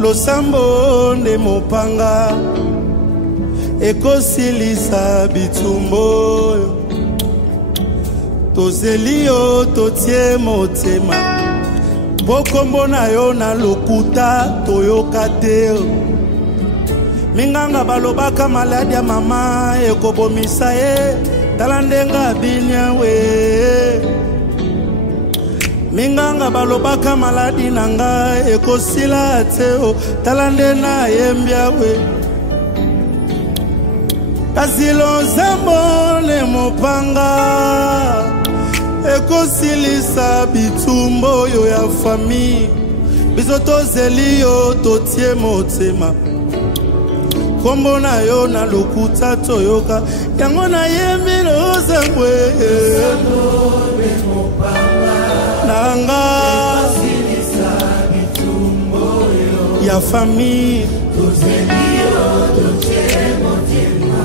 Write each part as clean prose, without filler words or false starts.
losambo nde mopanga ekosilisa bitumbo tozeli yo totie motema po kombo na yo na lokuta toyoka te minganga balobaka maladi ya mama ekobomisa ye tala ndenga binya we minganga balobaka maladi nanga ekosila te tala ndena yembia we kasi losambo le mopanga ekosilisa bitumbo yo ya famille biso tozeli yo totie motema kombo na yo na lokuta toyoka yango na yembi losambo nanga ya famille tozeli yo totie motema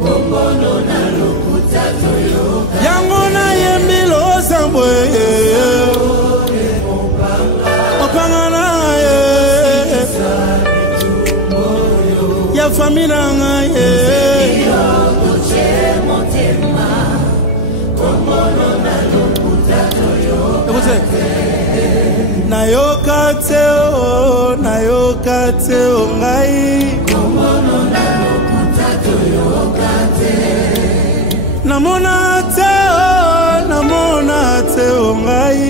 kombo na lokuta toyoka yango na yembi losambo opanga na ye ya famille nanga ye nayoka te o ngai namona te o ngai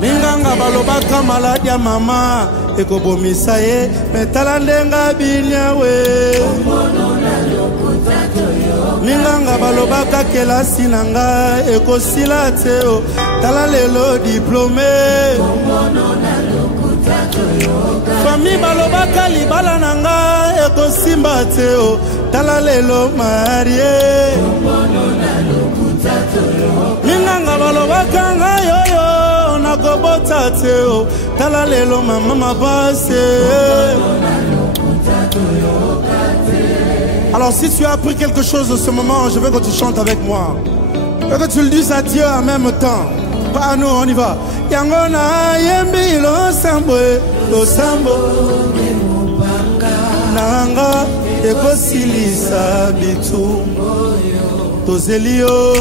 minganga balobaka maladi ya mama ekobomisa ye metala ndenga binya we minganga balobaka kelasi nanga ekosila te tala lelo diplome fami balobaka libala nanga ekosimba te tala lelo marie minganga balobaka nga yoyo nakobota te tala lelo mama mabase. Alors si tu as appris quelque chose de ce moment, je veux que tu chantes avec moi. Je veux que tu le dises à Dieu en même temps. Pas à nous, on y va. Yangona yembi losambo nanga ekosilisa bitumbo tozeli yo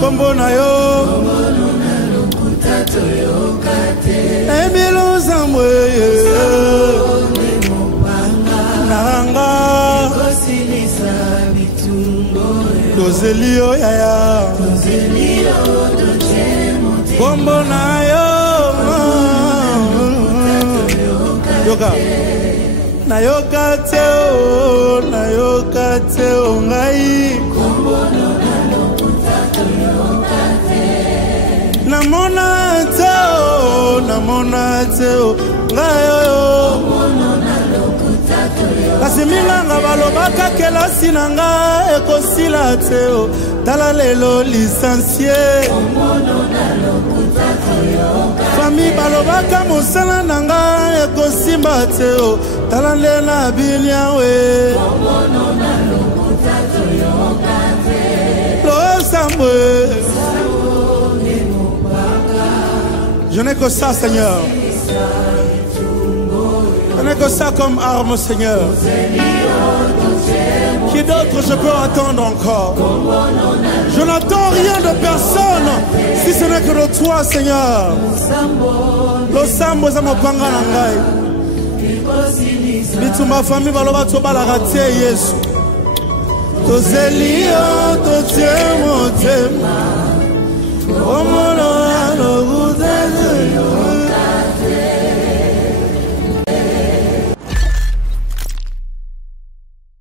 kombo na yo yembi losambo nanga tozeli yo yaya kombo na yo yoka nayoka te o ngai namona te o ngai kasi minganga balobaka kelasi nanga ekosila te tala lelo licencié fami balobaka mosala nanga ekosimba te tala ndena bilia we losambo je n'ai que ça Seigneur. Je n'ai que ça comme arme, Seigneur. Qui d'autre je peux attendre encore? Je n'attends rien de personne si ce n'est que de toi, Seigneur. Losambo za mopanga na ngai. Bitumba famille baloba tobalaka te Yesu. Tozeli yo totie motema.